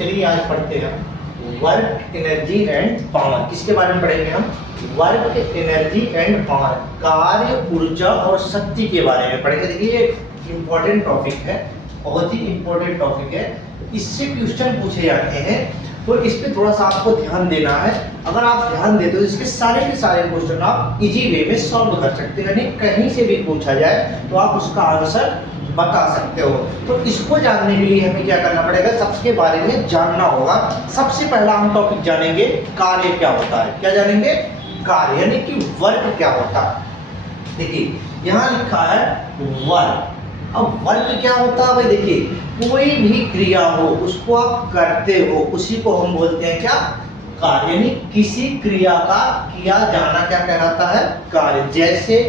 चलिए आज पढ़ते हैं वर्क एनर्जी एंड पावर। किसके बारे में पढ़ेंगे हम? वर्क एनर्जी एंड पावर, कार्य ऊर्जा और शक्ति के बारे में पढ़ेंगे। देखिए ये इंपॉर्टेंट टॉपिक है, बहुत ही इंपॉर्टेंट टॉपिक है। इससे क्वेश्चन पूछे जाते हैं तो इस पे थोड़ा सा आपको ध्यान देना है। अगर आप ध्यान देते हो तो इसके सारे के सारे क्वेश्चन आप इजी वे में सॉल्व कर सकते हैं, यानी कहीं से भी पूछा जाए तो आप उसका आंसर बता सकते हो। तो इसको जानने के लिए हमें क्या करना पड़ेगा? सबके बारे में जानना होगा। सबसे पहला हम टॉपिक जानेंगे कार्य क्या होता है। क्या जानेंगे? कार्य, यानी कि वर्क क्या होता है। देखिए यहाँ लिखा है वर्क। अब वर्क क्या होता है भाई? देखिए कोई भी क्रिया हो उसको आप करते हो, उसी को हम बोलते हैं क्या? कार्य। यानी किसी क्रिया का किया जाना क्या कहलाता है? कार्य। जैसे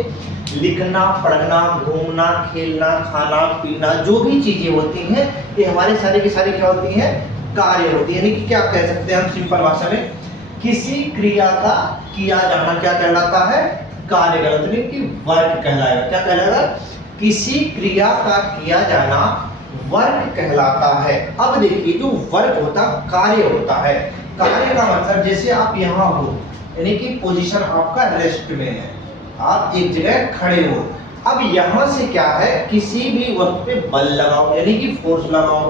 लिखना, पढ़ना, घूमना, खेलना, खाना पीना, जो भी चीजें होती हैं ये हमारे सारे की सारी क्या होती हैं? कार्य होती है। यानी कि क्या कह सकते हैं हम सिंपल भाषा में? किसी क्रिया का किया जाना क्या कहलाता है? कार्य कहलाता है, कि वर्क कहलाएगा। क्या कहलाएगा? किसी क्रिया का किया जाना वर्क कहलाता है। अब देखिए जो वर्क होता कार्य होता है, कार्य का मतलब जैसे आप यहाँ हो, यानी कि पोजीशन आपका रेस्ट में है, आप एक जगह खड़े हो। अब यहां से क्या है? किसी भी वस्तु पे बल लगाओ, यानी कि फोर्स लगाओ।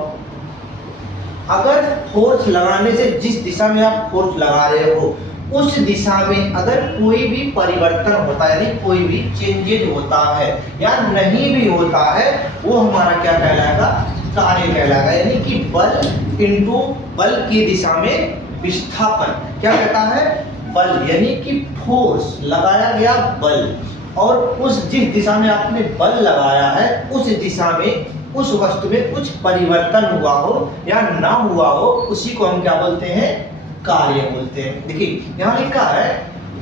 अगर फोर्स लगाने से जिस दिशा में आप फोर्स लगा रहे हो उस दिशा में अगर कोई भी परिवर्तन होता है, यानी कोई भी चेंजेज होता है या नहीं भी होता है, वो हमारा क्या कहलाएगा? कार्य कहलाएगा। यानी कि बल इंटू बल की दिशा में विस्थापन क्या कहता है? बल, यानी कि फोर्स लगाया गया बल, और उस जिस दिशा में आपने बल लगाया है उस दिशा में उस वस्तु में कुछ परिवर्तन हुआ हो या ना हुआ हो, उसी को हम क्या बोलते हैं? कार्य बोलते हैं। देखिए यहाँ लिखा है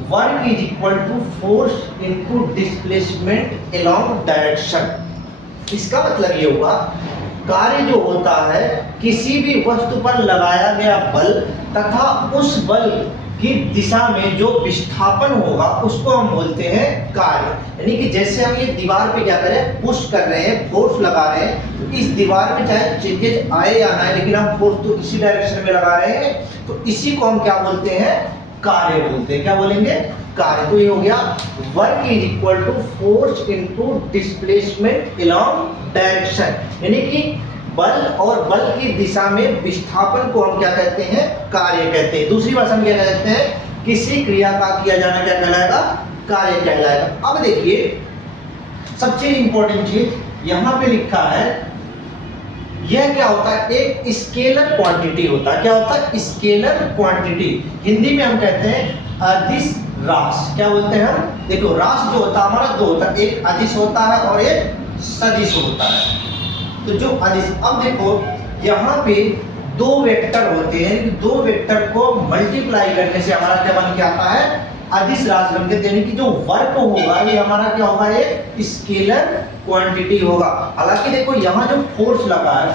work is equal to force into displacement along direction. इसका मतलब ये हुआ कार्य जो होता है किसी भी वस्तु पर लगाया गया बल तथा उस बल की दिशा में जो विस्थापन होगा उसको हम बोलते हैं कार्य। यानी कि जैसे हम ये दीवार पे क्या करें? पुश कर रहे हैं, फोर्स लगा रहे हैं, तो इस दीवार में चाहे चेंजेस आए या ना आए लेकिन हम फोर्स तो इसी डायरेक्शन में लगा रहे हैं, तो इसी को हम क्या बोलते हैं? कार्य बोलते हैं। क्या बोलेंगे? कार्य। तो ये हो गया work is equal to force into displacement along direction, यानी कि बल और बल की दिशा में विस्थापन को हम क्या कहते हैं? कार्य कहते हैं। दूसरी भाषा में क्या कहते हैं? किसी क्रिया का किया जाना क्या कहलाएगा? कार्य कहलाएगा। अब देखिए सबसे इंपॉर्टेंट चीज यहाँ पे लिखा है, यह क्या होता है? एक स्केलर क्वांटिटी होता है। क्या होता है? Scalar quantity. हिंदी में हम कहते हैं अदिश राशि। क्या बोलते हैं हम? देखो राशि जो होता है हमारा दो होता है, एक अदिश होता है और एक सदिश होता है। तो जो अदिश, अब देखो यहाँ पे दो वेक्टर होते हैं, दो वेक्टर को मल्टीप्लाई करने से हमारा क्या बन के आता है? अदिश राशि बन के, यानी कि जो वर्क होगा ये हमारा क्या होगा? एक स्केलर क्वांटिटी होगा। हालांकि देखो यहाँ जो फोर्स लगा है,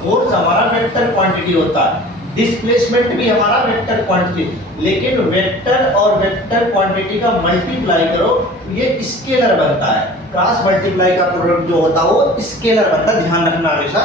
फोर्स हमारा वेक्टर क्वांटिटी होता है, डिस्प्लेसमेंट भी हमारा वेक्टर क्वांटिटी, लेकिन वेक्टर और वेक्टर क्वांटिटी का मल्टीप्लाई करो ये स्केलर बनता है। क्रॉस मल्टीप्लाई का प्रोडक्ट जो होता है वो स्केलर बनता है, ध्यान रखना हमेशा।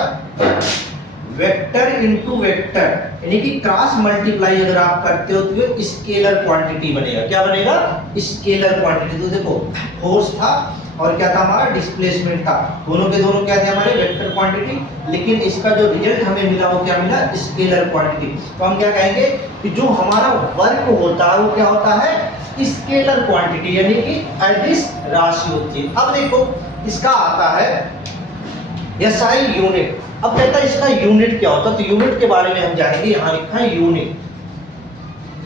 वेक्टर इनटू वेक्टर, यानी कि क्रॉस मल्टीप्लाई अगर आप करते हो तो ये स्केलर क्वांटिटी बनेगा। क्या बनेगा? Scalar quantity. तो देखो फोर्स था और क्या था हमारा? डिस्प्लेसमेंट था। दोनों के दोनों क्या थे? हमारे वेक्टर क्वांटिटी, लेकिन इसका जो रिजल्ट हमें मिला वो क्या मिला? Scalar quantity. तो हम क्या कहेंगे कि जो हमारा वर्क होता है वो क्या होता है? स्केलर क्वांटिटी, यानी कि अदिश राशि होती है। अब देखो इसका आता है SI यूनिट। अब कहता है इसका यूनिट क्या होता है? तो यूनिट के बारे में हम जानेंगे। यहाँ लिखा है यूनिट,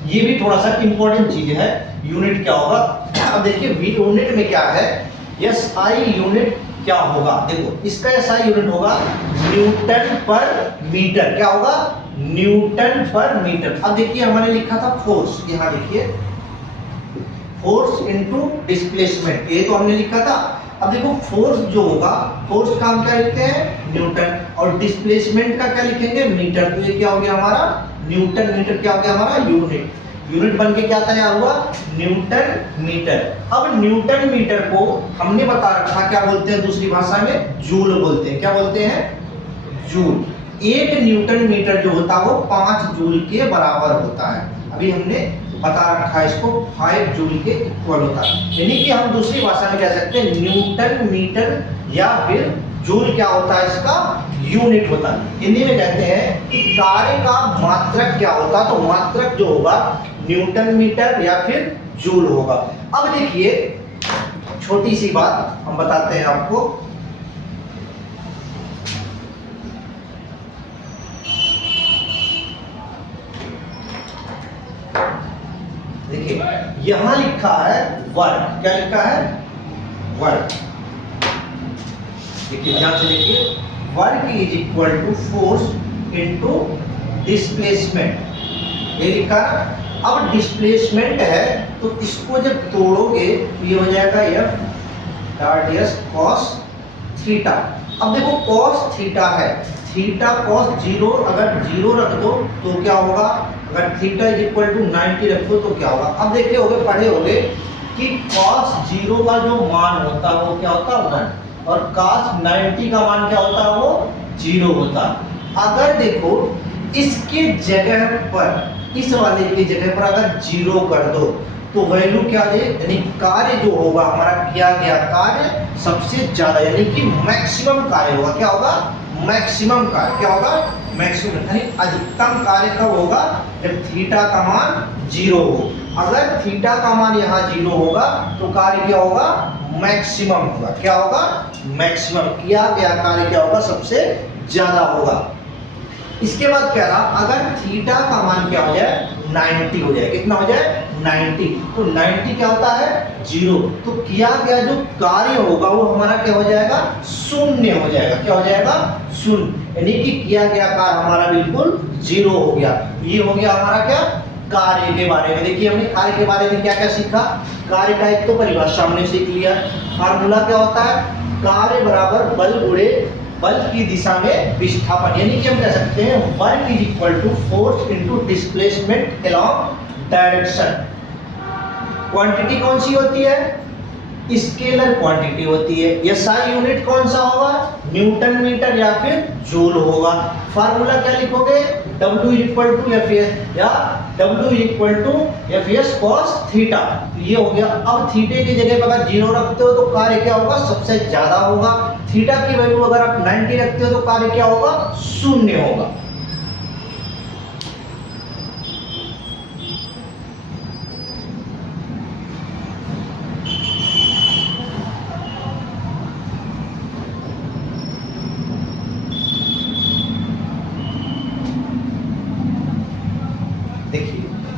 ये भी थोड़ा सा इंपॉर्टेंट चीज है। यूनिट क्या होगा? अब देखिए यूनिट में क्या है? SI यूनिट क्या होगा? देखो इसका SI यूनिट होगा न्यूटन पर मीटर। क्या होगा? न्यूटन पर मीटर। अब देखिए हमने लिखा था फोर्स, यहाँ देखिए फोर्स इनटू डिस्प्लेसमेंट, ये तो हमने लिखा था। अब देखो फोर्स जो होगा, फोर्स का हम क्या लिखते हैं? न्यूटन, और डिस्प्लेसमेंट का क्या लिखेंगे? मीटर। तो ये क्या हो गया हमारा? न्यूटन। मीटर क्या हो गया हमारा? यूनिट। यूनिट बन के क्या तैयार हुआ? Newton metre. अब न्यूटन मीटर को हमने बता रखा क्या बोलते हैं? दूसरी भाषा में जूल बोलते हैं। क्या बोलते हैं? जूल। 1 न्यूटन मीटर जो होता है वो 5 जूल के बराबर होता है। अभी हमने बता रखा है इसको 5 जूल के इक्वल होता है, यानी कि हम दूसरी भाषा में कह सकते हैं न्यूटन मीटर या फिर जूल क्या होता है, इसका यूनिट होता है। हिंदी में कहते हैं कि कार्य का मात्रक क्या होता है, तो मात्रक जो होगा न्यूटन मीटर या फिर जूल होगा। अब देखिए छोटी सी बात हम बताते हैं आपको। देखिए यहां लिखा है वर्क, क्या लिखा है, वर्क। देखिए ध्यान से देखिए, work is equal to force into displacement, ये लिखा है। अब डिस्प्लेसमेंट है तो इसको जब तोड़ोगे तो ये हो जाएगा F dot S cos theta. अब देखो कॉस थीटा है, थीटा कॉस जीरो, अगर जीरो रख दो तो क्या होगा, अगर थीटा इज इक्वल टू 90 रख दो तो क्या होगा। अब देखे होगे, पढ़े होगे कि कॉस जीरो का जो मान होता है वो क्या होता है 1, और कॉस 90 का मान क्या होता है, वो 0 होता है। अगर देखो इसके जगह पर, इस वाले की जगह पर अगर 0 कर दो तो वैल्यू क्या है, यानी कार्य जो होगा हमारा किया गया कार्य सबसे ज्यादा, यानी कि मैक्सिमम कार्य होगा। क्या होगा, मैक्सिमम कार्य, क्या होगा, मैक्सिमम, यानी अधिकतम कार्य कब होगा, जब थीटा का मान 0 हो। अगर थीटा का मान यहाँ 0 होगा तो कार्य क्या होगा, मैक्सिमम होगा। क्या होगा, मैक्सिमम, किया गया कार्य क्या होगा, सबसे ज्यादा होगा। इसके बाद कह रहा अगर थीटा का मान क्या हो जाए, 90 हो जाए, कितना हो जाए, 90, तो 90 क्या होता है, 0, तो किया गया जो कार्य होगा वो हमारा क्या हो जाएगा, शून्य हो जाएगा। क्या हो जाएगा, शून्य, यानी कि किया गया कार्य हमारा बिल्कुल 0 हो गया। ये हो गया हमारा क्या, कार्य के बारे में। देखिए हमने कार्य के बारे में क्या क्या सीखा, कार्य का एक तो परिभाषा हमने सीख लिया, फार्मूला क्या होता है, कार्य बराबर बल गुणे बल की दिशा में विस्थापन, यानी कि हम कह सकते हैं work is equal to force into displacement along direction. Quantity कौन सी होती है, स्केलर क्वांटिटी होती है। एसआई यूनिट कौन सा होगा, न्यूटन मीटर या फिर जूल होगा। फार्मूला क्या लिखोगे, W equal to F S या W equal to F S cos theta, ये हो गया। अब थीटे की जगह पर अगर 0 रखते हो तो कार्य क्या होगा, सबसे ज्यादा होगा। थीटा की वैल्यू अगर आप 90 रखते हो तो कार्य क्या होगा, शून्य होगा।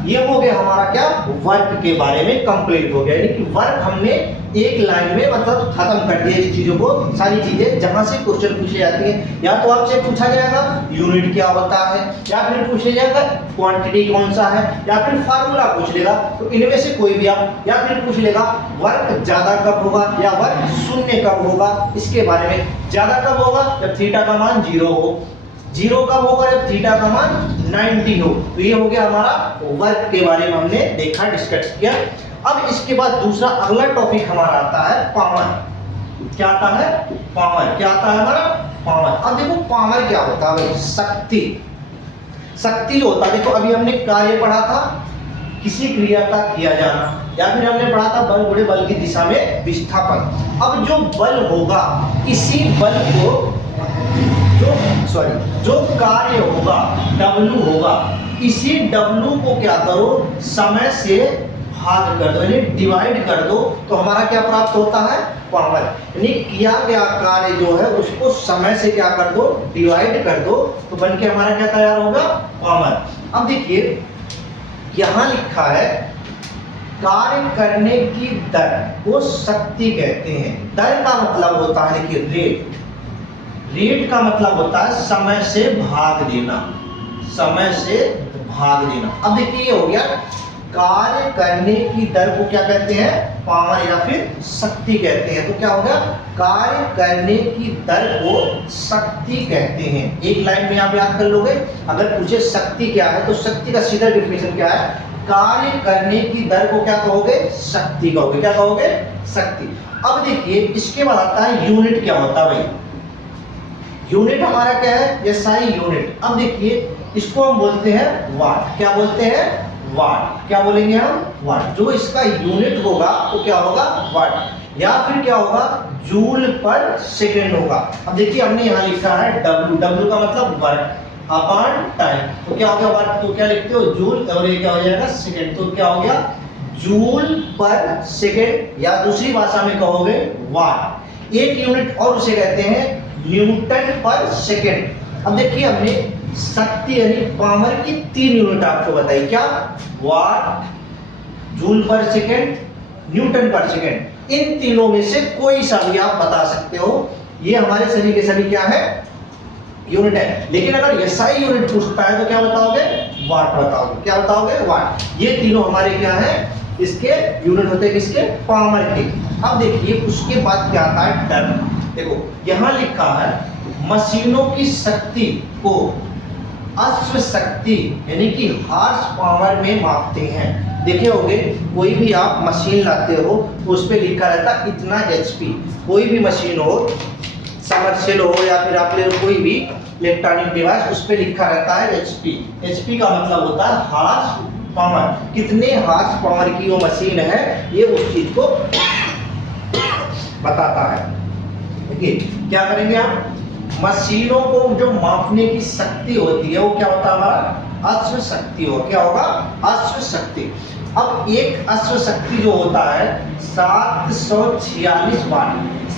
ये हो गया हमारा क्या, वर्क के बारे में कंप्लीट हो गया, यानी कि वर्क हमने एक लाइन में मतलब खत्म कर दिया इस चीजों को, सारी चीजें जहां से क्वेश्चन पूछे जाती है। या तो आपसे पूछा जाएगा यूनिट क्या होता है, या फिर पूछे जाएगा क्वांटिटी कौन सा है, या फिर फार्मूला पूछ लेगा, तो इनमें से कोई भी आप, या फिर पूछ लेगा वर्क ज्यादा कब होगा या वर्क शून्य कब होगा। इसके बारे में ज्यादा कब होगा, जब थीटा का मान 0 हो, 0 कब होगा, जब थीटा का मान 90 हो। तो ये हो गया हमारा वर्क के बारे में हमने देखा, डिस्कस किया। अब इसके बाद दूसरा अगला टॉपिक हमारा आता है पावर। क्या आता है, पावर। क्या आता है हमारा, पावर। अब देखो पावर क्या होता है भाई, शक्ति। शक्ति जो होता है, देखो अभी हमने कार्य पढ़ा था, किसी क्रिया का किया जाना, या फिर हमने पढ़ा था बल गुणे बल की दिशा में विस्थापन। अब जो बल होगा, इसी बल को जो कार्य होगा W होगा, इसी W को क्या करो, समय से भाग कर दो, यानी डिवाइड कर दो, तो हमारा क्या प्राप्त होता है, पावर। यानी किया गया कार्य जो है उसको समय से क्या कर दो, डिवाइड कर दो, तो बन के हमारा क्या तैयार होगा, पावर। अब देखिए यहां लिखा है कार्य करने की दर को शक्ति कहते हैं। दर का मतलब होता है, देखिए रेट। रेट का मतलब होता है समय से भाग देना, समय से भाग देना। अब देखिए ये हो गया, कार्य करने की दर को क्या कहते हैं, पावर या फिर शक्ति कहते हैं। तो क्या हो गया, कार्य करने की दर को शक्ति कहते हैं। एक लाइन में आप याद कर लोगे। अगर पूछे शक्ति क्या है, तो शक्ति का सीधा डेफिनेशन क्या है, कार्य करने की दर को क्या कहोगे, शक्ति कहोगे। क्या कहोगे, शक्ति। अब देखिए इसके बाद आता है यूनिट क्या होता है भाई। यूनिट हमारा क्या है, एसआई यूनिट। अब देखिए इसको हम बोलते हैं वाट। क्या बोलते हैं, वाट। क्या बोलेंगे हम, वाट। जो इसका यूनिट होगा वो क्या होगा, वाट, या फिर क्या होगा, जूल पर सेकेंड होगा। अब देखिए हमने यहाँ लिखा है डब्ल्यू, डब्ल्यू का मतलब वर्क अपॉन टाइम, तो क्या हो गया वर्क, तो क्या लिखते हो जूल, और ये क्या हो जाएगा सेकेंड, तो क्या हो गया जूल पर सेकेंड, या दूसरी भाषा में कहोगे वाट। एक यूनिट और उसे कहते हैं न्यूटन पर सेकेंड। अब देखिए हमने शक्ति यानी पावर की 3 यूनिट आपको बताई, क्या, वाट, जूल पर सेकेंड, न्यूटन पर सेकेंड। इन तीनों में से कोई सा भी आप बता सकते हो, ये हमारे सभी के सभी क्या है, यूनिट है। लेकिन अगर एसआई यूनिट पूछता है तो क्या बताओगे, वाट बताओगे। क्या बताओगे, वाट। ये तीनों हमारे क्या है, इसके यूनिट होते हैं, किसके, पावर के। अब देखिए उसके बाद क्या आता है, टन। देखो यहां लिखा है मशीनों की शक्ति को अश्व शक्ति यानी कि हॉर्स पावर में मापते हैं। देखे होंगे कोई भी आप मशीन लाते हो तो उस पे लिखा रहता है इतना एचपी। कोई भी मशीन हो, समरसेल हो या फिर आप ले कोई भी इलेक्ट्रॉनिक डिवाइस, उस पे लिखा रहता है एचपी। एचपी का मतलब होता है हॉर्स पावर, कितने हॉर्स पावर की वो मशीन है, ये उस चीज को बताता है। देखिए क्या करेंगे आप, मशीनों को जो मापने की शक्ति होती है वो क्या होता है हमारा, अश्व शक्ति हो। क्या होगा, अश्व शक्ति। अब एक अश्व शक्ति जो होता है 746 वाट,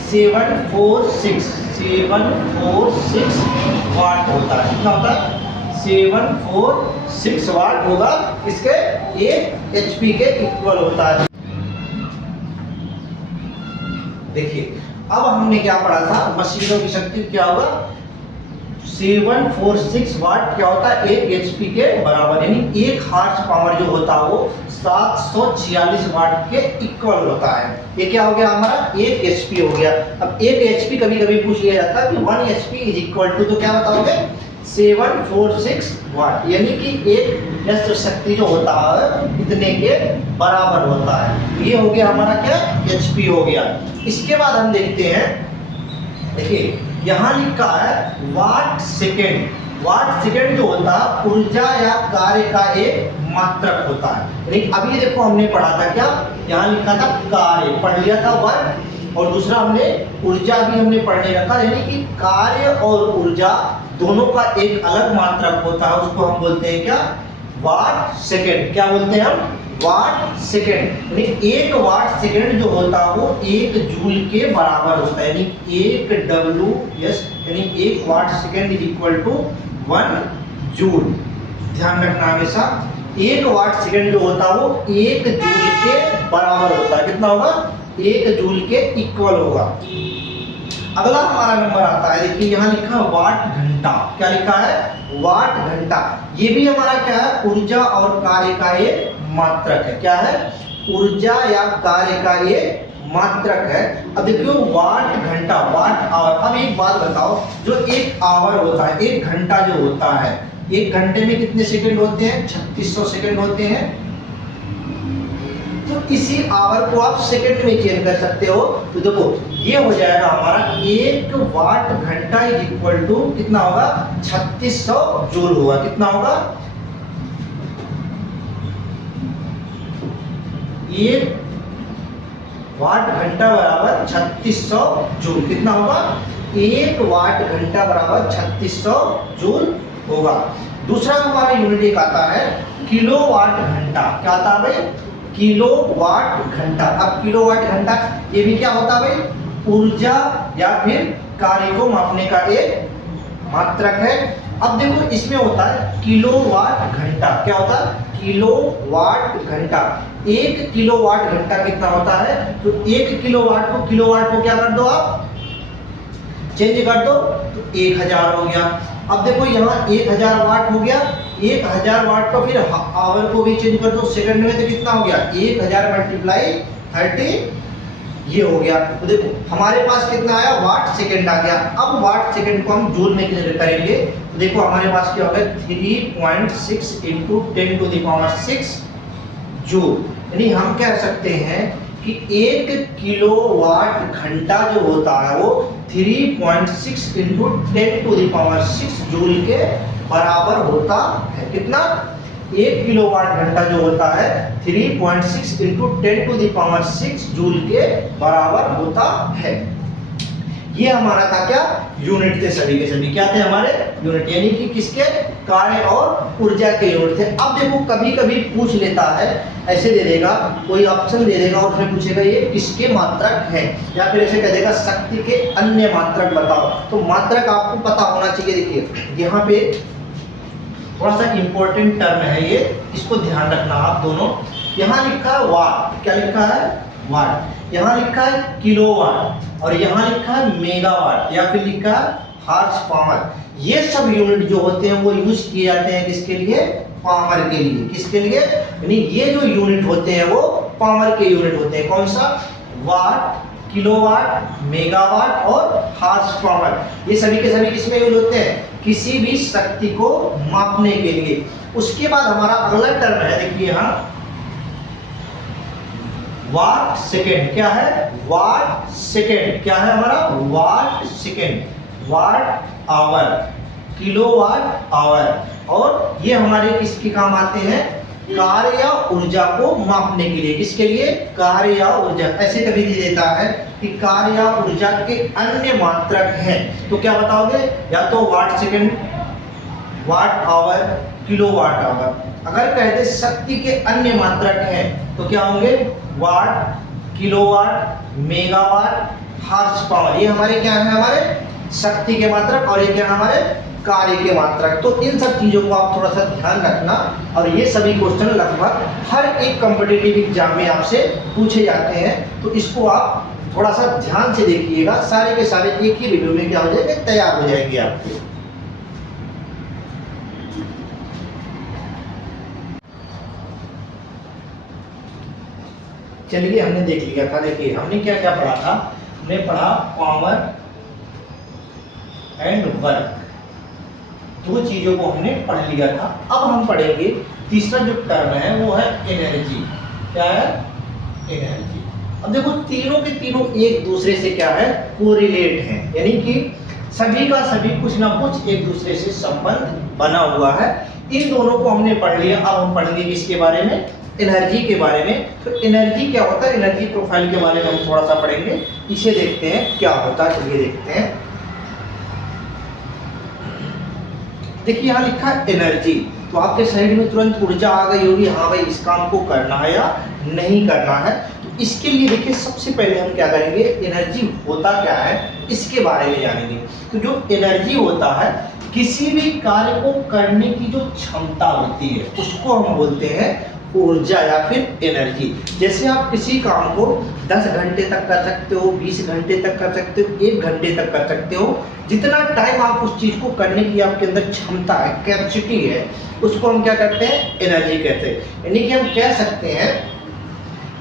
746 वाट होता है। कितना होता है, 746 वाट होगा, इसके 1 एचपी के इक्वल होता है। देखिए अब हमने क्या पढ़ा था, मशीनों की शक्ति क्या होगा, 746 वाट क्या होता है, 1 एचपी के बराबर, यानी 1 हॉर्स पावर जो होता है वो 746 वाट के इक्वल होता है। ये क्या हो गया हमारा, 1 एचपी हो गया। अब 1 एचपी कभी कभी पूछ लिया जाता है कि 1 एचपी इज इक्वल टू, तो क्या बताओगे 746 वाट, यानी कि एक अश्व शक्ति जो होता है इतने के बराबर होता है। ये हो गया हमारा क्या, एचपी हो गया। इसके बाद हम देखते हैं, देखिए यहाँ लिखा है वाट सेकेंड। वाट सेकेंड जो होता है ऊर्जा या कार्य का एक मात्रक होता है। लेकिन अभी देखो हमने पढ़ा था क्या, यहाँ लिखा था कार्य, पढ़ लिया था वर्क, और दूसरा हमने ऊर्जा भी हमने पढ़ने रखा, यानी कि कार्य और ऊर्जा दोनों का एक अलग मात्रक होता है, उसको हम बोलते हैं क्या, वाट सेकेंड। क्या बोलते हैं हम, वाट सेकेंड। यानी 1 वाट सेकेंड जो होता है वो 1 जूल के बराबर होता है, यानी 1 WS, यानी 1 watt second is equal to 1 joule. ध्यान रखना हमेशा, 1 वाट सेकेंड जो होता है वो 1 जूल के बराबर होता है। कितना होगा, 1 जूल के इक्वल होगा। अगला हमारा नंबर आता है, देखिए यहाँ लिखा है वाट घंटा। क्या लिखा है, वाट घंटा। ये भी हमारा क्या है, ऊर्जा और कार्य का एक मात्रक है। क्या है, ऊर्जा या कार्य का ये मात्रक है। अब देखियो वाट घंटा, वाट आवर। अब एक बात बताओ, जो एक आवर होता है, 1 घंटा जो होता है, 1 घंटे में कितने सेकंड होते हैं, 3600 सेकंड होते हैं। तो इसी आवर को आप सेकंड में चेंज कर सकते हो। तो देखो ये हो जाएगा हमारा 1 वाट घंटा इज इक्वल टू कितना होगा, 3600 जूल होगा। कितना होगा, 1 वाट घंटा बराबर 3600 जूल। कितना होगा, 1 वाट घंटा बराबर 3600 जूल होगा। दूसरा हमारा यूनिट एक आता है किलो वाट घंटा। क्या आता है भाई, किलो वाट घंटा। अब किलो वाट घंटा ये भी क्या होता है भाई, ऊर्जा या फिर कार्य को मापने का एक मात्रक है। अब देखो इसमें होता है किलो वाट घंटा। क्या होता है, किलो वाट घंटा। 1 किलो वाट घंटा कितना होता है, तो 1 किलो वाट को क्या कर दो आप, चेंज कर दो, तो 1000 हो गया। अब देखो यहाँ 1000 वाट हो गया, 1000 वाट को फिर आवर को भी चेंज कर दो सेकंड में, तो कितना हो गया, 1000 मल्टीप्लाई 30, ये हो गया। तो देखो हमारे पास कितना आया, वाट सेकंड आ गया। अब वाट सेकंड को हम जूल में कन्वर्ट करेंगे, तो देखो हमारे पास क्या होगा, 3.6 × 10⁻⁶ जूल। यानी हम कह सकते हैं कि 1 किलोवाट घंटा जो होता है वो 3.6 इंटू 10⁻6 जूल के बराबर होता है। कितना? 1 किलोवाट घंटा जो होता है 3.6 इंटू 10⁻6 जूल के बराबर होता है। ये हमारा था क्या? यूनिट थे सभी के सभी। क्या थे हमारे? यूनिट, यानी कि किसके? कार्य और ऊर्जा के यूनिट थे। अब देखो कभी कभी पूछ लेता है, ऐसे दे देगा, कोई ऑप्शन दे देगा और उसमें पूछेगा ये किसके मात्रक है, या फिर ऐसे कह देगा शक्ति के अन्य मात्रक बताओ। तो मात्रक आपको पता होना चाहिए। देखिए यहाँ पे थोड़ा सा इंपॉर्टेंट टर्म है ये, इसको ध्यान रखना आप दोनों। यहाँ लिखा है वाट, क्या लिखा है? वाट। यहाँ लिखा है किलोवाट और यहाँ लिखा है मेगावाट या फिर लिखा है हॉर्स पावर। ये सब यूनिट जो होते हैं वो यूज किए जाते हैं किसके लिए? पावर के लिए। किसके लिए? यानी ये जो यूनिट होते हैं वो पावर के यूनिट होते हैं। कौन सा? वाट, किलोवाट, मेगावाट और हॉर्स पावर। ये सभी के सभी किसमें यूज होते हैं? किसी भी शक्ति को मापने के लिए। उसके बाद हमारा अगला टर्म है, देखिए यहाँ वाट सेकेंड। क्या है? Watt second. क्या है हमारा? Watt second. Watt hour, kilowatt hour. और ये हमारे किसके काम आते हैं? कार्य या ऊर्जा को मापने के लिए। किसके लिए? कार्य या ऊर्जा। ऐसे कभी भी देता है कि कार्य या ऊर्जा के अन्य मात्रक हैं, तो क्या बताओगे? या तो watt second, watt hour, kilowatt hour. अगर कहते शक्ति के अन्य मात्रक हैं तो क्या होंगे? वाट, किलोवाट, मेगावाट, हॉर्स पावर। ये हमारे क्या है? हमारे शक्ति के मात्रक। और ये क्या है? हमारे कार्य के मात्रक। तो इन सब चीजों को आप थोड़ा सा ध्यान रखना। और ये सभी क्वेश्चन लगभग हर एक कॉम्पिटिटिव एग्जाम में आपसे पूछे जाते हैं, तो इसको आप थोड़ा सा ध्यान से देखिएगा। सारे के सारे एक ही वीडियो में क्या हो जाएंगे? तैयार हो जाएंगे आपके। चलिए हमने देख लिया था। देखिए हमने क्या क्या पढ़ा था? हमने पढ़ा पावर एंड वर्क, दो चीजों को हमने पढ़ लिया था। अब हम पढ़ेंगे तीसरा जो टर्म है वो है एनर्जी। क्या है? एनर्जी। अब देखो तीनों के तीनों एक दूसरे से क्या है? कोरिलेट हैं, यानी कि सभी का सभी कुछ ना कुछ एक दूसरे से संबंध बना हुआ है। इन दोनों को हमने पढ़ लिया। अब हम पढ़ेंगे किसके बारे में? एनर्जी के बारे में। तो एनर्जी क्या होता है? एनर्जी प्रोफाइल के बारे में हम थोड़ा सा पढ़ेंगे। इसे देखते हैं क्या होता है। चलिए देखते हैं। देखिए यहाँ लिखा है एनर्जी, तो आपके शरीर में तुरंत ऊर्जा आ गई होगी, हाँ भाई इस काम को करना है या नहीं करना है। तो इसके लिए देखिए सबसे पहले हम क्या करेंगे? एनर्जी होता क्या है इसके बारे में जानेंगे। तो जो एनर्जी होता है किसी भी कार्य को करने की जो क्षमता होती है उसको हम बोलते हैं ऊर्जा या फिर एनर्जी। जैसे आप किसी काम को 10 घंटे तक कर सकते हो, 20 घंटे तक कर सकते हो, 1 घंटे तक कर सकते हो। जितना टाइम आप उस चीज को करने की आपके अंदर क्षमता है, कैपेसिटी है, उसको हम क्या कहते हैं? एनर्जी कहते हैं। यानी कि हम कह सकते हैं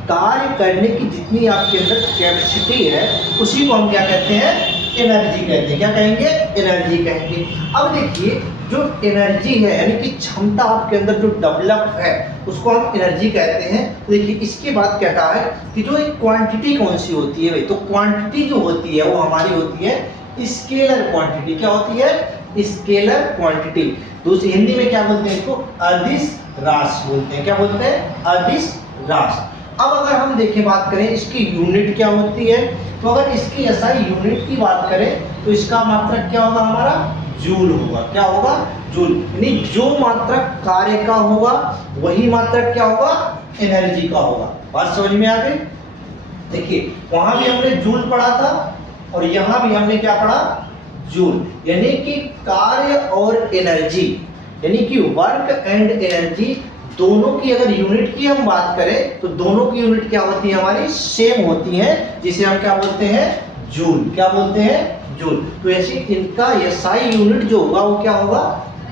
कार्य करने की जितनी आपके अंदर कैपेसिटी है उसी को हम क्या कहते हैं? एनर्जी कहते हैं। क्या कहेंगे? एनर्जी कहेंगे। अब देखिए जो एनर्जी है यानी कि क्षमता आपके अंदर जो डेवलप है उसको हम एनर्जी कहते हैं। तो देखिए इसके बाद कहता है कि जो एक क्वांटिटी कौन सी होती है भाई? तो क्वांटिटी जो होती है वो हमारी होती है स्केलर क्वांटिटी। क्या होती है? Scalar quantity. दूसरी हिंदी में क्या बोलते हैं इसको? अदिश राशि बोलते हैं। क्या बोलते हैं? अदिश राशि। अब अगर हम देखें बात करें इसकी यूनिट क्या होती है, तो अगर इसकी एसआई यूनिट की बात करें तो इसका मात्रक क्या होगा? हमारा जूल होगा। क्या होगा? जूल। यानी जो मात्रक कार्य का होगा वही मात्रक क्या होगा? एनर्जी का होगा। बात समझ में आ गई? देखिए वहां भी हमने जूल पढ़ा था और यहां भी हमने क्या पढ़ा? जूल। यानी कि कार्य और एनर्जी, यानी कि वर्क एंड एनर्जी दोनों की अगर यूनिट की हम बात करें तो दोनों की यूनिट क्या होती है? हमारी सेम होती है, जिसे हम क्या बोलते हैं? जूल। क्या बोलते हैं? जूल। तो ऐसे इनका एसआई यूनिट जो होगा वो क्या होगा?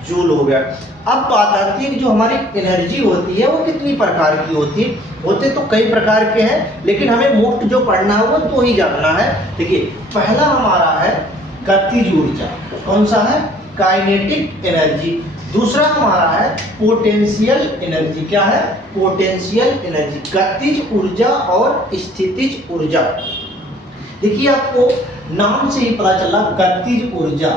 जूल हो गया। अब बात आती है कि जो हमारी एनर्जी होती है वो कितनी प्रकार की होती है? होते तो कई प्रकार के हैं, लेकिन हमें मोस्ट जो पढ़ना है वो तो ही जानना है। देखिए पहला हमारा है गतिज ऊर्जा। कौन सा है? Kinetic energy. दूसरा हमारा है पोटेंशियल एनर्जी। क्या है? पोटेंशियल एनर्जी, गतिज ऊर्जा और स्थितिज ऊर्जा। देखिए आपको नाम से ही पता चला गतिज ऊर्जा।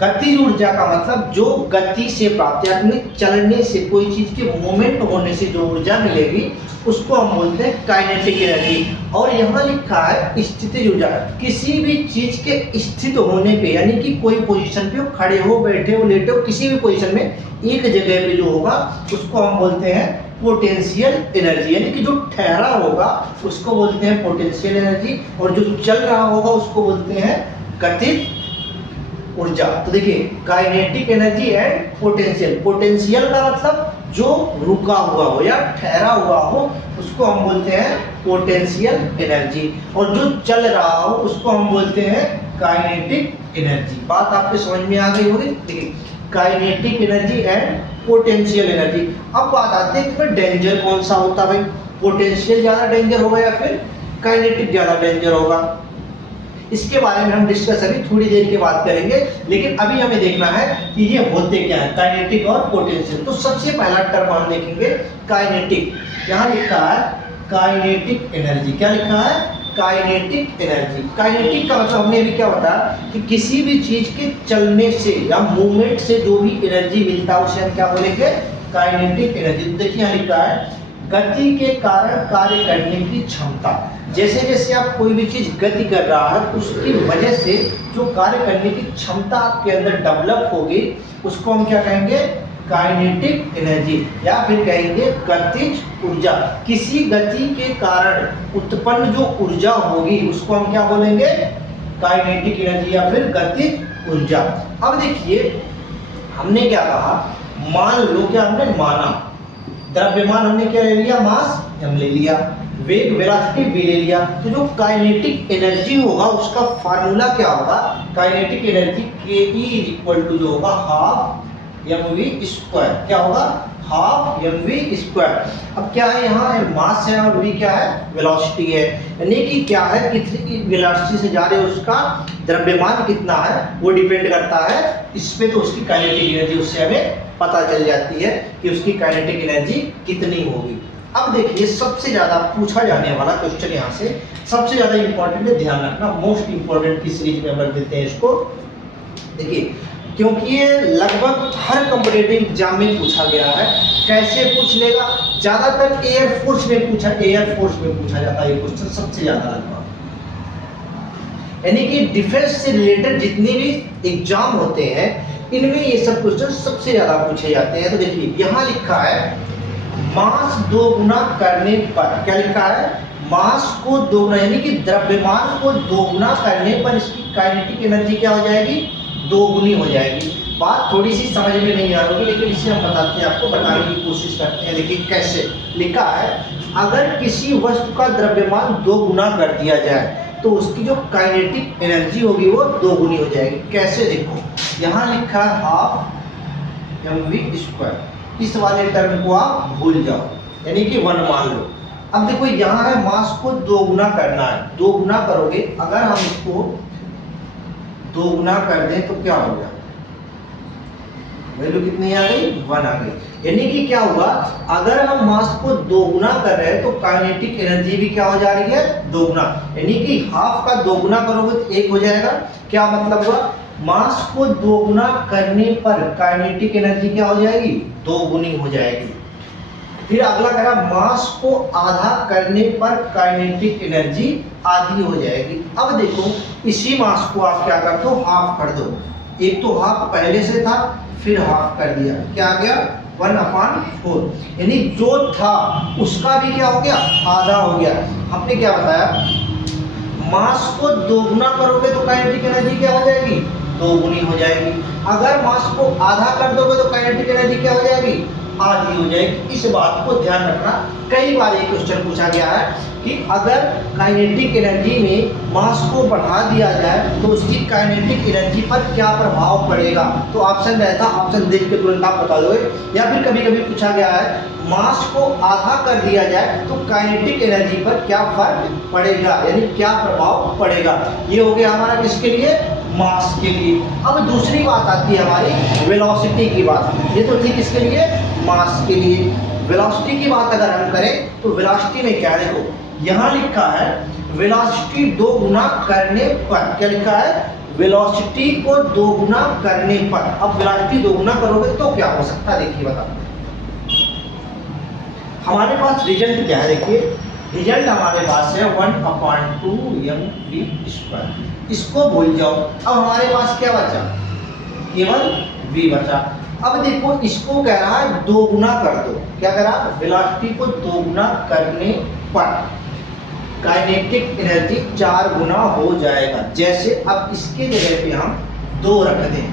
गतिज ऊर्जा का मतलब जो गति से प्राप्त है, यानी चलने से, कोई चीज के मूवमेंट होने से जो ऊर्जा मिलेगी उसको हम बोलते हैं काइनेटिक एनर्जी। और यहाँ लिखा है स्थितिज ऊर्जा, किसी भी चीज के स्थित होने पे, यानी कि कोई पोजीशन पे हो, खड़े हो, बैठे हो, लेटे हो, किसी भी पोजीशन में एक जगह पे जो होगा उसको हम बोलते हैं पोटेंशियल एनर्जी। यानी कि जो ठहरा होगा उसको बोलते हैं पोटेंशियल एनर्जी, और जो चल रहा होगा उसको बोलते हैं गतिज ऊर्जा। तो देखिए kinetic energy and potential. Potential का मतलब जो रुका हुआ हो या ठहरा हुआ हो उसको हम बोलते हैं पोटेंशियल एनर्जी, और जो चल रहा हो उसको हम बोलते हैं काइनेटिक एनर्जी। बात आपके समझ में आ गई होगी। देखिए kinetic energy and potential energy. अब बात आती है कि डेंजर कौन सा होता है भाई? पोटेंशियल ज्यादा डेंजर होगा या फिर काइनेटिक ज्यादा डेंजर होगा? इसके बारे में हम डिस्कस अभी थोड़ी देर के बाद करेंगे, लेकिन अभी हमें देखना है कि ये होते क्या है, काइनेटिक और पोटेंशियल। तो सबसे पहला टर्म हम देखेंगे काइनेटिक। यहाँ लिखा है काइनेटिक एनर्जी। क्या लिखा है? Kinetic energy. काइनेटिक का मतलब हमने अभी क्या बताया कि किसी भी चीज के चलने से या मूवमेंट से जो भी एनर्जी मिलता है उसे हम क्या बोलेंगे? Kinetic energy. तो देखिए यहाँ लिखा है गति के कारण कार्य करने की क्षमता। जैसे जैसे आप कोई भी चीज गति कर रहा है उसकी वजह से जो कार्य करने की क्षमता आपके अंदर डेवलप होगी उसको हम क्या कहेंगे? काइनेटिक एनर्जी, या फिर कहेंगे गतिज ऊर्जा। किसी गति के कारण उत्पन्न जो ऊर्जा होगी उसको हम क्या बोलेंगे? काइनेटिक एनर्जी या फिर गतिज ऊर्जा। अब देखिए हमने क्या कहा, मान लो, क्या हमने माना, द्रव्यमान हमने क्या ले लिया? मास हम ले लिया, वेग वेलोसिटी v ले लिया। तो जो काइनेटिक एनर्जी होगा उसका फार्मूला क्या होगा? काइनेटिक एनर्जी ke जो होगा हाफ mv²। क्या होगा? Half mv²। अब क्या है, यहाँ है मास है और v क्या है? वेलोसिटी है। यानी कि क्या है, कितनी वेलोसिटी से जा रहे हैं उसका द्रव्यमान कितना है वो डिपेंड करता है इस पे। तो उसकी काइनेटिक एनर्जी उससे हमें पता चल जाती है कि उसकी काइनेटिक एनर्जी कितनी होगी। अब देखिए सबसे ज्यादा पूछा जाने वाला क्वेश्चन यहाँ से सबसे ज्यादा इंपॉर्टेंट है, ध्यान रखना, मोस्ट इंपॉर्टेंट की सीरीज में हम रख देते हैं इसको। देखिए क्योंकि ये लगभग हर कॉम्पिटिटिव एग्जाम में पूछा गया है। कैसे पूछ लेगा? ज्यादातर एयरफोर्स में पूछा जाता है ये क्वेश्चन सबसे ज्यादा लगभग। यानी कि डिफेंस से रिलेटेड जितने भी एग्जाम होते हैं इनमें ये सब क्वेश्चन सबसे ज्यादा पूछे जाते हैं। तो देखिए यहाँ लिखा है मास दोगुना करने पर, क्या लिखा है? मास को दोगुना, यानी कि द्रव्यमान को दोगुना करने पर इसकी काइनेटिक एनर्जी क्या हो जाएगी? दोगुनी हो जाएगी। बात थोड़ी सी समझ में नहीं आ रही लेकिन इसे हम बताते हैं, आपको बताने की कोशिश करते हैं। देखिए कैसे लिखा है, अगर किसी वस्तु का द्रव्यमान दोगुना कर दिया जाए तो उसकी जो काइनेटिक एनर्जी होगी वो दोगुनी हो जाएगी। कैसे? देखो यहाँ लिखा है हाफ mv²। इस वाले टर्म को आप भूल जाओ, यानी कि 1 मान लो। अब देखो यहाँ है मास को दोगुना करना है, दोगुना करोगे, अगर हम इसको दोगुना कर दें तो क्या होगा? वैल्यू कितनी आ गई? 1 आ गई। यानी कि क्या हुआ, अगर हम मास को दोगुना कर रहे हैं तो काइनेटिक एनर्जी भी क्या हो जा रही है? दोगुना। यानी कि हाफ का दोगुना करोगे तो 1 हो जाएगा। क्या मतलब हुआ? मास को दोगुना करने पर काइनेटिक एनर्जी क्या हो जाएगी? दोगुनी हो जाएगी। फिर अगला करा, मास को आधा करने पर काइनेटिक एनर्जी आधी हो जाएगी। अब देखो इसी मास को आप क्या कर दो? हाफ कर दो। एक तो हाफ पहले से था फिर हाफ कर दिया, क्या आ गया? 1/4। यानी जो था उसका भी क्या हो गया? आधा हो गया। हमने क्या बताया? मास को दोगुना करोगे तो काइनेटिक एनर्जी क्या हो जाएगी? दोगुनी हो जाएगी। अगर मास को आधा कर दोगे तो काइनेटिक एनर्जी क्या हो जाएगी? आधी हो जाएगी। इस बात को ध्यान रखना। कई बार ये क्वेश्चन पूछा गया है कि अगर काइनेटिक एनर्जी में मास को बढ़ा दिया जाए तो उसकी काइनेटिक एनर्जी पर क्या प्रभाव पड़ेगा। तो ऑप्शन रहता, ऑप्शन देख के तुरंत आप बता दोगे। या फिर कभी कभी पूछा गया है मास को आधा कर दिया जाए तो काइनेटिक एनर्जी पर क्या फर्क पड़ेगा, यानी क्या प्रभाव पड़ेगा। ये हो गया हमारा किसके लिए? मास के लिए। अब दूसरी बात आती है हमारी वेलोसिटी की बात। ये तो थी किसके लिए, मास के लिए। वेलोसिटी की बात अगर हम करें तो वेलोसिटी में क्या है, देखो यहाँ लिखा है वेलोसिटी 2 गुना करने पर, क्या लिखा है, वेलोसिटी को 2 गुना करने पर। अब वेलोसिटी 2 गुना करोगे तो क्या हो सकता है, देखिए बताओ। हमारे पास रिजल्ट क्या है, देखिए रिजल्ट हमारे पास है 1/2 mv²। इसको भूल जाओ। अब हमारे पास क्या बचा, केवल v बचा। अब देखो इसको कह रहा है 2 गुना कर दो, क्या कह रहा है, वेलोसिटी को 2 गुना करने पर काइनेटिक एनर्जी 4 गुना हो जाएगा। जैसे अब इसके जगह पे हम 2 रख दें,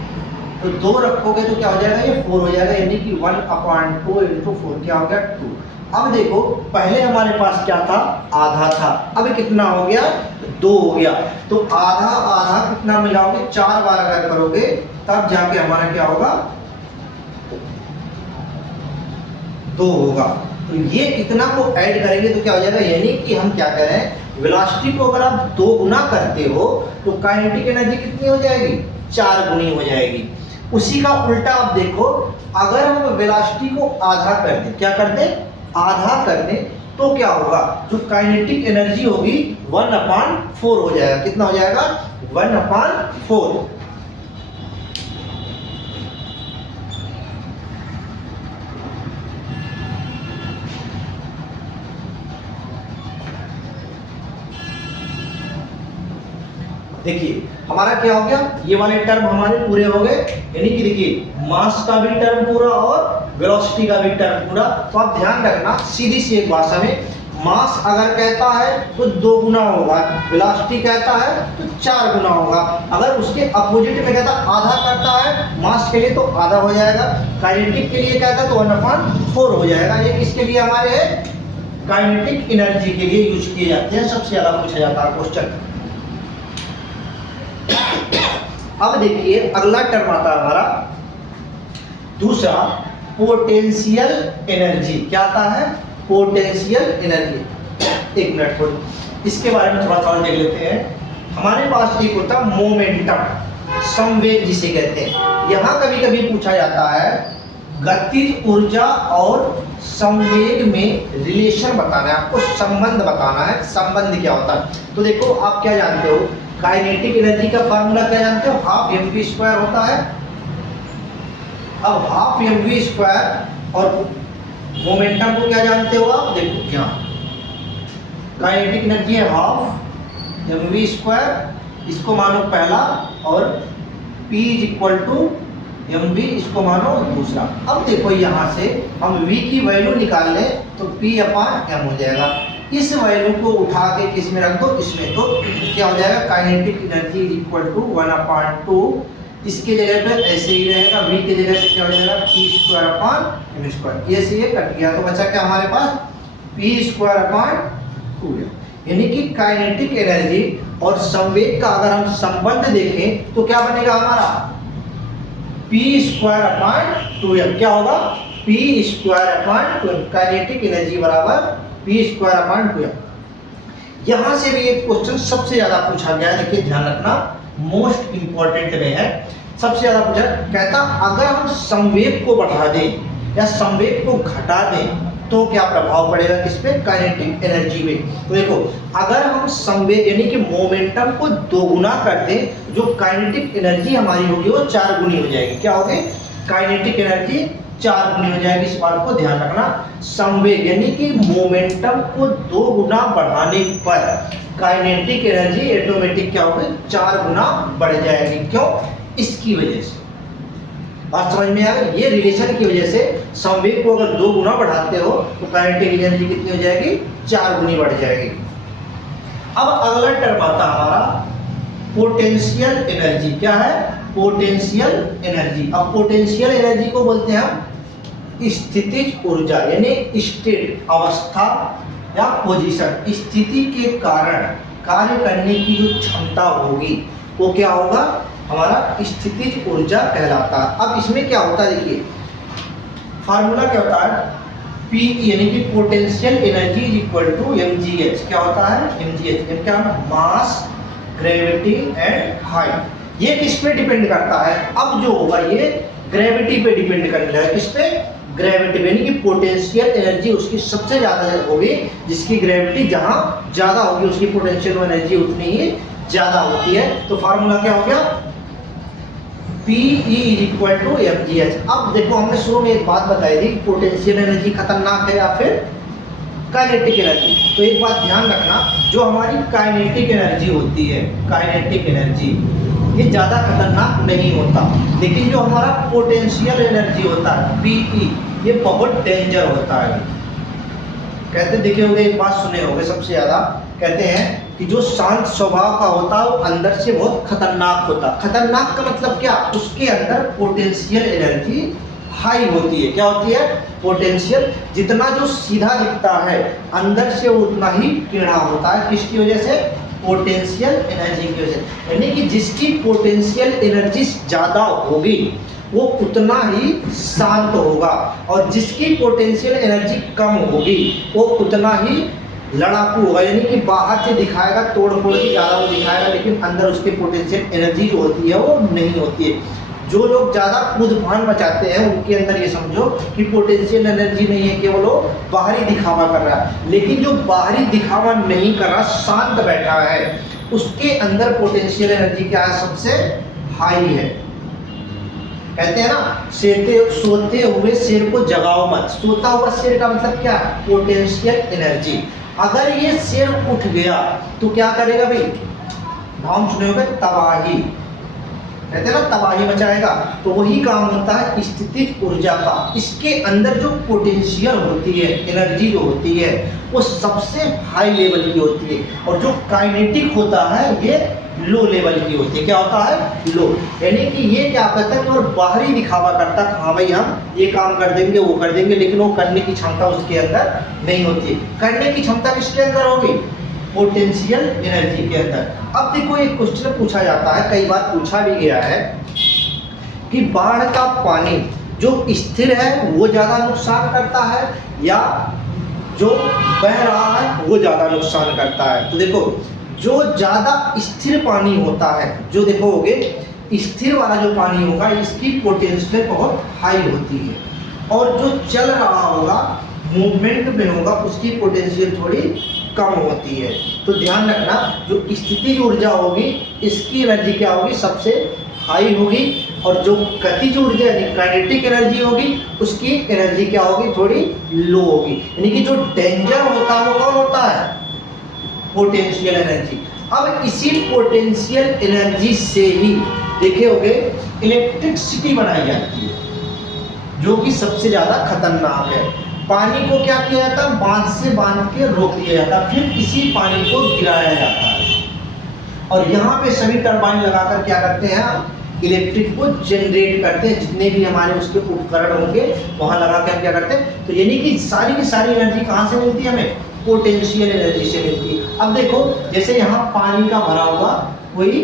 तो 2 रखोगे तो क्या हो जाएगा, ये 4 हो जाएगा, यानी कि 1/2 × 4 क्या हो गया, 2। अब देखो पहले हमारे पास क्या था, आधा था, अब कितना हो गया, 2 हो गया। तो आधा आधा कितना मिलाओगे, 4 बार अगर करोगे तब जाके हमारा क्या होगा, 2 होगा। तो ये इतना को ऐड करेंगे तो क्या हो जाएगा, यानी कि हम क्या कह रहे हैं, वेलोसिटी को अगर आप 2 गुना करते हो तो काइनेटिक एनर्जी कितनी हो जाएगी, 4 गुनी हो जाएगी। उसी का उल्टा आप देखो, अगर हम वेलोसिटी को आधा कर दें, क्या कर दें, आधा कर दें, तो क्या होगा, जो काइनेटिक एनर्जी होगी 1/4 हो जाएगा। कितना हो जाएगा, 1/4। देखिए हमारा क्या हो गया, ये वाले टर्म हमारे पूरे हो गए, यानी कि देखिए मास का भी टर्म पूरा और वेलोसिटी का भी टर्म पूरा। तो आप ध्यान रखना, सीधी सी एक भाषा में, मास अगर कहता है तो 2 गुना होगा, वेलोसिटी कहता है तो 4 गुना होगा। अगर उसके अपोजिट में कहता आधा करता है मास के लिए तो आधा हो जाएगा, काइनेटिक के लिए कहता है तो 1/4 हो जाएगा। ये किसके लिए हमारे है, काइनेटिक एनर्जी के लिए यूज किए जाते हैं, सबसे ज्यादा पूछा जाता है क्वेश्चन। अब देखिए अगला टर्म आता है हमारा दूसरा, पोटेंशियल एनर्जी। क्या आता है, पोटेंशियल एनर्जी। एक मिनट थोड़ी इसके बारे में थोड़ा सा देख लेते हैं। हमारे पास एक होता है मोमेंटम, संवेग जिसे कहते हैं। यहाँ कभी कभी पूछा जाता है गतिज ऊर्जा और संवेग में रिलेशन बताना है, आपको संबंध बताना है। संबंध क्या होता है, तो देखो आप क्या जानते हो, काइनेटिक एनर्जी का फार्मूला क्या जानते हो, 12mv² होता है। अब 12mv² और मोमेंटम को क्या जानते हो आप, देखो क्या, काइनेटिक एनर्जी है 12mv², इसको मानो पहला, और p = mv, इसको मानो दूसरा। अब देखो यहाँ से हम v की वैल्यू निकाल लें तो p/m हो जाएगा। इस वैल्यू को उठा के किस में रख दो, इसमें, तो क्या हो जाएगा, काइनेटिक एनर्जी = 1/2। इसके जगह पे ऐसे ही रहेगा, v की जगह से क्या हो जाएगा, p²/m²। ये से ये कट गया, तो बचा क्या हमारे पास, p²/2। यानी कि काइनेटिक एनर्जी और संवेग का अगर हम संबंध देखें तो क्या बनेगा हमारा, p²/2m। क्या होगा, p²/2m, काइनेटिक एनर्जी बराबर p²/2m। यहां से भी एक क्वेश्चन सबसे ज्यादा पूछा गया है, देखिए ध्यान रखना, मोस्ट इंपॉर्टेंट में है, सबसे ज्यादा पूछा, कहता अगर हम संवेग को बढ़ा दें या संवेग को घटा दें तो क्या प्रभाव पड़ेगा किस पे, काइनेटिक एनर्जी में। तो देखो अगर हम संवेग यानी कि मोमेंटम को 2 गुना कर दें, जो काइनेटिक एनर्जी हमारी होगी वो 4 गुनी हो जाएगी। क्या होगी, काइनेटिक एनर्जी 4 गुनी हो जाएगी। इस बात को ध्यान रखना। संवेग यानी कि मोमेंटम को 2 गुना बढ़ाने पर काइनेटिक एनर्जी ऑटोमेटिक क्या होगी, 4 गुना बढ़ जाएगी। क्यों, इसकी वजह से, बात समझ में आ गई, ये रिलेशन की वजह से संवेग को अगर 2 गुना बढ़ाते हो तो काइनेटिक एनर्जी कितनी हो जाएगी, 4 गुनी बढ़ जाएगी। अब अगला टर्म आता हमारा पोटेंशियल एनर्जी। क्या है, पोटेंशियल एनर्जी। अब पोटेंशियल एनर्जी को बोलते हैं हम स्थितिज ऊर्जा, यानी स्टेट, अवस्था या पोजीशन, स्थिति के कारण कार्य करने की जो क्षमता होगी वो क्या होगा, हमारा स्थितिज ऊर्जा कहलाता है। अब इसमें क्या होता है, देखिए फार्मूला क्या होता है, P यानी कि पोटेंशियल एनर्जी = mgh। क्या होता है, mgh, क्या, मास, ग्रेविटी एंड हाइट। ये किस पे डिपेंड करता है? अब जो होगा ये ग्रेविटी पे डिपेंड करने लगा। किस पे? ग्रेविटी पे, यानी कि पोटेंशियल एनर्जी उसकी सबसे ज्यादा होगी, जिसकी ग्रेविटी जहां ज्यादा होगी उसकी पोटेंशियल एनर्जी उतनी ही ज्यादा होती है। तो फार्मूला क्या हो गया? PE equal to mgh। अब देखो हमने शुरू में एक बात बताई थी, पोटेंशियल एनर्जी खतरनाक है या फिर काइनेटिक एनर्जी। तो एक बात ध्यान रखना, जो हमारी काइनेटिक एनर्जी होती है, काइनेटिक एनर्जी ये ज्यादा खतरनाक नहीं होता, लेकिन जो हमारा पोटेंशियल एनर्जी होता है PE ये बहुत डेंजर होता है। कहते देखे होंगे, एक बात सुने होंगे सबसे ज्यादा, कहते हैं कि जो शांत स्वभाव का होता है वो अंदर से बहुत खतरनाक होता है। खतरनाक का मतलब क्या? उसके अंदर पोटेंशियल एनर्जी हाई होती है। क्या होती है? पोटेंशियल। जितना जो सीधा दिखता है अंदर से उतना ही टेढ़ा होता है। किसकी वजह से? पोटेंशियल एनर्जी की वजह से। यानी कि जिसकी पोटेंशियल एनर्जी ज्यादा होगी वो उतना ही शांत होगा, और जिसकी पोटेंशियल एनर्जी कम होगी वो उतना ही लड़ाकू होगा। यानी कि बाहर से दिखाएगा तोड़ फोड़ के ज्यादा वो दिखाएगा, लेकिन अंदर उसके पोटेंशियल एनर्जी जो होती है वो नहीं होती है। जो लोग ज्यादा कूद फान मचाते हैं उनके अंदर ये समझो कि पोटेंशियल एनर्जी नहीं है, केवल वो बाहरी दिखावा कर रहा है। लेकिन जो बाहरी दिखावा नहीं कर रहा, शांत बैठा है, उसके अंदर पोटेंशियल एनर्जी क्या है? सबसे हाई है। कहते हैं ना, सोते हुए शेर को जगाओ मत। सोता हुआ शेर का मतलब क्या? Potential energy. अगर ये शेर उठ गया तो क्या करेगा भाई? नाम सुने होंगे, तबाही। कहते हैं ना, तबाही मचाएगा। तो वही काम होता है स्थितिज ऊर्जा का। इसके अंदर जो पोटेंशियल होती है, एनर्जी जो होती है, वो सबसे हाई लेवल की होती है, और जो काइनेटिक होता है ये लो लेवल की होती है। क्या होता है? लो। यानी कि ये क्या करता है कि और बाहरी दिखावा करता है, हाँ भाई हम ये काम कर देंगे वो कर देंगे, लेकिन वो करने की क्षमता उसके अंदर नहीं होती। करने की क्षमता किसके अंदर होगी? पोटेंशियल एनर्जी के अंदर। अब देखो एक क्वेश्चन पूछा जाता है, कई बार पूछा भी गया है, कि बाढ़ का पानी जो स्थिर है वो ज्यादा नुकसान करता है या जो बह रहा है वो ज्यादा नुकसान करता है? तो देखो, जो ज्यादा स्थिर पानी होता है, जो देखोगे स्थिर वाला जो पानी होगा इसकी पोटेंशियल बहुत हाई होती है, और जो चल रहा होगा, मूवमेंट में होगा, उसकी पोटेंशियल थोड़ी कम होती है। तो ध्यान रखना, जो स्थितिज ऊर्जा होगी इसकी एनर्जी क्या होगी? सबसे हाई होगी, और जो गतिज ऊर्जा यानी काइनेटिक एनर्जी होगी उसकी एनर्जी क्या होगी? थोड़ी लो होगी। यानी कि जो डेंजर होता है वो कौन होता है? Potential energy. अब इसी पोटेंशियल एनर्जी से ही देखे होगे इलेक्ट्रिसिटी बनाई जाती है, जो कि सबसे ज्यादा खतरनाक है। पानी को क्या किया जाता है? बांध से बांध के रोक दिया जाता है, फिर इसी पानी को गिराया जाता है, और यहाँ पे सभी टरबाइन लगाकर क्या करते हैं? इलेक्ट्रिक को जनरेट करते हैं। जितने भी हमारे उसके उपकरण होंगे वहां लगा कर क्या करते हैं? तो यानी कि सारी की सारी एनर्जी कहाँ से मिलती है हमें? पोटेंशियल एनर्जी से मिलती है। अब देखो, जैसे यहाँ पानी का भरा हुआ कोई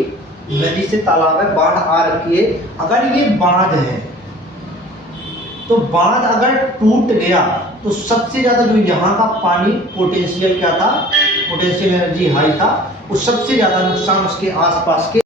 नदी से तालाब है, बाढ़ आ रखी है, अगर ये बांध है तो बांध अगर टूट गया तो सबसे ज्यादा जो यहाँ का पानी पोटेंशियल क्या था? पोटेंशियल एनर्जी हाई था, वो सबसे ज्यादा नुकसान उसके आसपास के